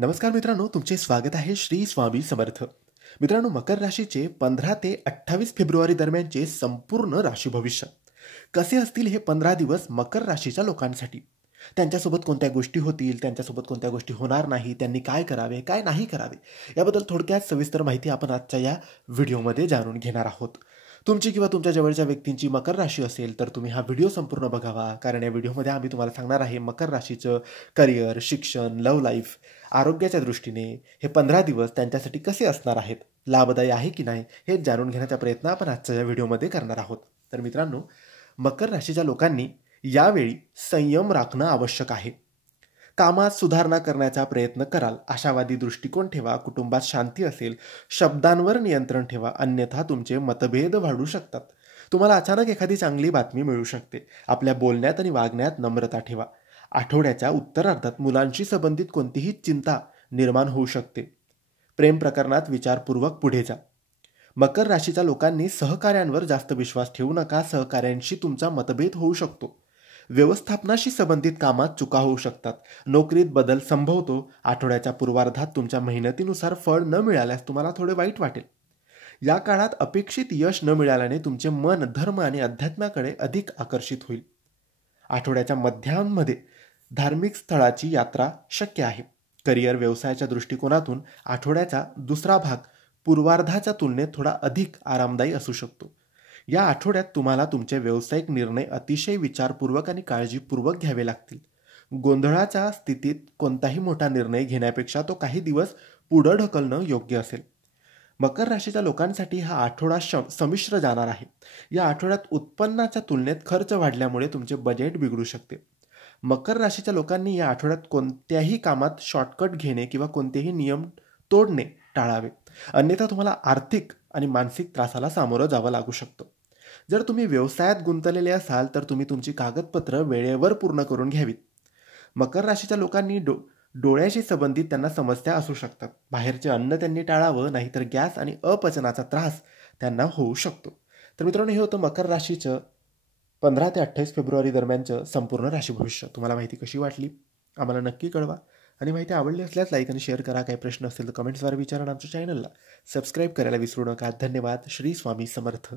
नमस्कार मित्रांनो, तुमचे स्वागत आहे श्री स्वामी समर्थ. मित्रांनो, मकर राशीचे 15 ते 28 फेब्रुवारी दरम्यानचे संपूर्ण राशी भविष्य कसे असतील हे 15 दिवस मकर राशीच्या लोकांसाठी. त्यांच्यासोबत कोणत्या गोष्टी होतील, त्यांच्यासोबत कोणत्या गोष्टी होणार नाही, त्यांनी काय करावे, काय नाही करावे, याबद्दल थोडक्यात सविस्तर माहिती आपण आजच्या या व्हिडिओमध्ये जाणून घेणार आहोत. तुमची किंवा तुमच्या जवळच्या व्यक्तींची मकर राशी असेल तर तुम्ही हा व्हिडिओ संपूर्ण बघावा, कारण या व्हिडिओमध्ये आम्ही तुम्हाला सांगणार आहे मकर राशीचं करिअर, शिक्षण, लव्ह लाईफ, आरोग्याच्या दृष्टीने हे 15 दिवस त्यांच्यासाठी कसे असणार आहेत, लाभदायी आहे की नाही, हे जाणून घेण्याचा प्रयत्न आपण आजच्या या व्हिडिओमध्ये करणार आहोत. तर मित्रांनो, मकर राशीच्या लोकांनी यावेळी संयम राखणं आवश्यक आहे. कामात सुधारणा करण्याचा प्रयत्न कराल, आशावादी दृष्टिकोन ठेवा, कुटुंबात शांती असेल, शब्दांवर नियंत्रण ठेवा, अन्यथा तुमचे मतभेद वाढू शकतात. तुम्हाला अचानक एखादी चांगली बातमी मिळू शकते. आपल्या बोलण्यात आणि वागण्यात नम्रता ठेवा. आठवड्याच्या उत्तरार्धात मुलांशी संबंधित कोणतीही चिंता निर्माण होऊ शकते. प्रेम प्रकरणात विचारपूर्वक पुढे जा. मकर राशीच्या लोकांनी सहकाऱ्यांवर जास्त विश्वास ठेवू नका. सहकाऱ्यांशी तुमचा मतभेद होऊ शकतो. व्यवस्थापनाशी संबंधित कामात चुका होऊ शकतात. नोकरीत बदल संभवतो. आठवड्याच्या पूर्वार्धात तुमच्या मेहनतीनुसार फळ न मिळाल्यास तुम्हाला थोडे वाईट वाटेल. या काळात अपेक्षित यश न मिळाल्याने तुमचे मन धर्म आणि अध्यात्माकडे अधिक आकर्षित होईल. आठवड्याच्या मध्यामध्ये धार्मिक स्थळाची यात्रा शक्य आहे. करिअर व्यवसायाच्या दृष्टिकोनातून आठवड्याचा दुसरा भाग पूर्वार्धाच्या तुलनेत थोडा अधिक आरामदायी असू शकतो. या आठवड्यात तुम्हाला तुमचे व्यावसायिक निर्णय अतिशय विचारपूर्वक आणि काळजीपूर्वक घ्यावे लागतील. गोंधळाच्या स्थितीत कोणताही मोठा निर्णय घेण्यापेक्षा तो काही दिवस पुढे ढकलणं योग्य असेल. मकर राशीच्या लोकांसाठी हा आठवडा संमिश्र जाणार आहे. या आठवड्यात उत्पन्नाच्या तुलनेत खर्च वाढल्यामुळे तुमचे बजेट बिघडू शकते. मकर राशीच्या लोकांनी या आठवड्यात कोणत्याही कामात शॉर्टकट घेणे किंवा कोणतेही नियम तोडणे टाळावे, अन्यथा तुम्हाला आर्थिक आणि मानसिक त्रासाला सामोरं जावं लागू शकतं. जर तुम्ही व्यवसायात गुंतलेले असाल तर तुम्ही तुमची कागदपत्र वेळेवर पूर्ण करून घ्यावीत. मकर राशीच्या लोकांनी डोळ्याशी संबंधित त्यांना समस्या असू शकतात. बाहेरचे अन्न त्यांनी टाळावं, नाहीतर गॅस आणि अपचनाचा त्रास त्यांना होऊ शकतो. तर मित्रांनो, हे होतं मकर राशीचं 15 ते 28 फेब्रुवारी दरम्यानचं संपूर्ण राशी भविष्य. तुम्हाला माहिती कशी वाटली आम्हाला नक्की कळवा, आणि माहिती आवडली असल्यास लाईक आणि शेअर करा. काही प्रश्न असतील तर कमेंट्सद्वारे विचारा. आमच्या चॅनलला सबस्क्राईब करायला विसरू नका. धन्यवाद. श्री स्वामी समर्थ.